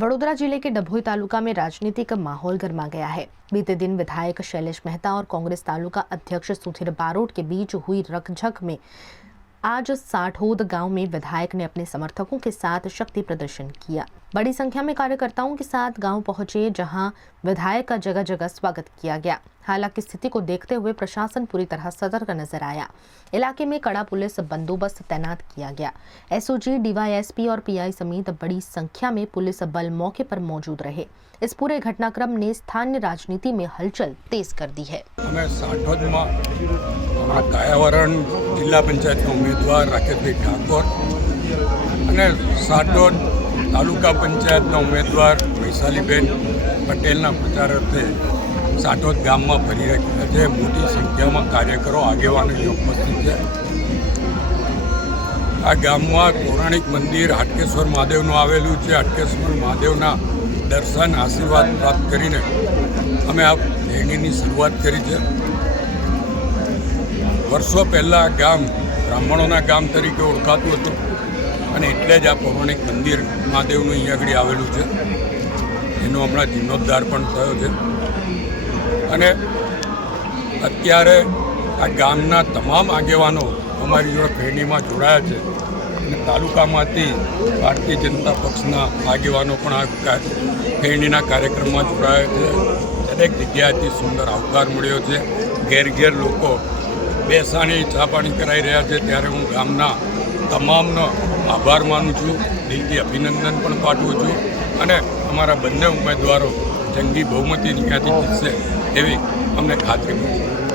वडोदरा जिले के डभोई तालुका में राजनीतिक माहौल गर्मा गया है। बीते दिन विधायक शैलेश मेहता और कांग्रेस तालुका अध्यक्ष सुधीर बारोट के बीच हुई रकझक में आज साठोद गांव में विधायक ने अपने समर्थकों के साथ शक्ति प्रदर्शन किया। बड़ी संख्या में कार्यकर्ताओं के साथ गांव पहुंचे, जहां विधायक का जगह जगह स्वागत किया गया। हालांकि स्थिति को देखते हुए प्रशासन पूरी तरह सतर्क नजर आया। इलाके में कड़ा पुलिस बंदोबस्त तैनात किया गया। एसओजी, डीवाईएसपी और पीआई समेत बड़ी संख्या में पुलिस बल मौके पर मौजूद रहे। इस पूरे घटनाक्रम ने स्थानीय राजनीति में हलचल तेज कर दी है। कायावरण जिला पंचायत उम्मीदवार राकेशभाई ठाकोर અને સાટોદ તાલુકા પંચાયતના ઉમેદવાર વૈશાલીબેન પટેલના પ્રચાર અર્થે સાટોદ ગામમાં ફરી રહ્યા છે। મોટી સંખ્યામાં કાર્યકરો આગેવાનો ઉપસ્થિત છે। આ ગામમાં પૌરાણિક મંદિર હાટકેશ્વર મહાદેવનું આવેલું છે। હાટકેશ્વર મહાદેવના દર્શન આશીર્વાદ પ્રાપ્ત કરીને અમે આ રેલીની શરૂઆત કરી છે। વર્ષો પહેલાં ગામ બ્રાહ્મણોના ગામ તરીકે ઓળખાતું હતું અને એટલે જ આ પૌરાણિક મંદિર મહાદેવનું અહીં આગળ આવેલું છે। એનો હમણાં જીર્ણોદ્ધાર પણ થયો છે અને અત્યારે આ ગામના તમામ આગેવાનો અમારી જોડે ફેરણીમાં જોડાયા છે અને તાલુકામાંથી ભારતીય જનતા પક્ષના આગેવાનો પણ આ ફેરણીના કાર્યક્રમમાં જોડાયા છે। દરેક જગ્યાએથી સુંદર આવકાર મળ્યો છે। ઘેર ઘેર લોકો બેસાણી ચા પાણી કરાઈ રહ્યા છે, ત્યારે હું ગામના તમામનો આભાર માનું છું, દિલથી અભિનંદન પણ પાઠવું છું અને અમારા બંને ઉમેદવારો જંગી બહુમતીથી ત્યાંથી જીતશે એવી અમને ખાતરી છે।